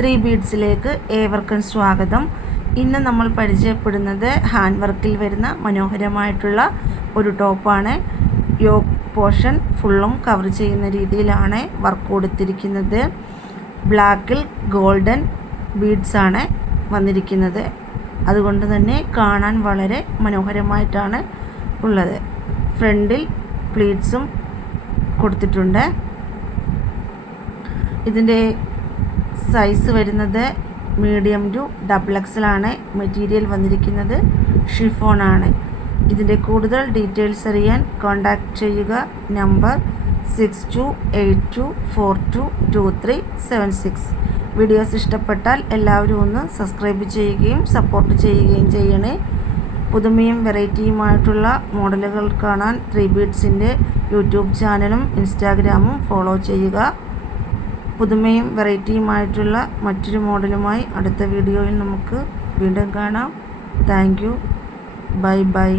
Three ബീഡ്സിലേക്ക് ഏവർക്കും സ്വാഗതം. ഇന്ന് നമ്മൾ പരിചയപ്പെടുന്നത് ഹാൻഡ് വർക്കിൽ വരുന്ന മനോഹരമായിട്ടുള്ള ഒരു ടോപ്പാണ്. യോക്ക് പോർഷൻ ഫുള്ളും കവർ ചെയ്യുന്ന രീതിയിലാണ് വർക്ക് കൊടുത്തിരിക്കുന്നത്. ബ്ലാക്കിൽ ഗോൾഡൻ ബീഡ്സാണ് വന്നിരിക്കുന്നത്. അതുകൊണ്ട് തന്നെ കാണാൻ വളരെ മനോഹരമായിട്ടാണ് ഉള്ളത്. ഫ്രണ്ടിൽ പ്ലീറ്റ്സും കൊടുത്തിട്ടുണ്ട്. ഇതിൻ്റെ സൈസ് വരുന്നത് മീഡിയം ടു XXL ആണ്. മെറ്റീരിയൽ വന്നിരിക്കുന്നത് ഷിഫോൺ ആണ്. ഇതിൻ്റെ കൂടുതൽ ഡീറ്റെയിൽസ് അറിയാൻ കോൺടാക്റ്റ് ചെയ്യുക. നമ്പർ 6282422376. വീഡിയോസ് ഇഷ്ടപ്പെട്ടാൽ എല്ലാവരും ഒന്ന് സബ്സ്ക്രൈബ് ചെയ്യുകയും സപ്പോർട്ട് ചെയ്യുകയും ചെയ്യണേ. പുതുമയും വെറൈറ്റിയുമായിട്ടുള്ള മോഡലുകൾ കാണാൻ ത്രീ ബീഡ്സിൻ്റെ യൂട്യൂബ് ചാനലും ഇൻസ്റ്റാഗ്രാമും ഫോളോ ചെയ്യുക. പുതുമയും വെറൈറ്റിയുമായിട്ടുള്ള മറ്റൊരു മോഡലുമായി അടുത്ത വീഡിയോയിൽ നമുക്ക് വീണ്ടും കാണാം. Thank you. Bye bye.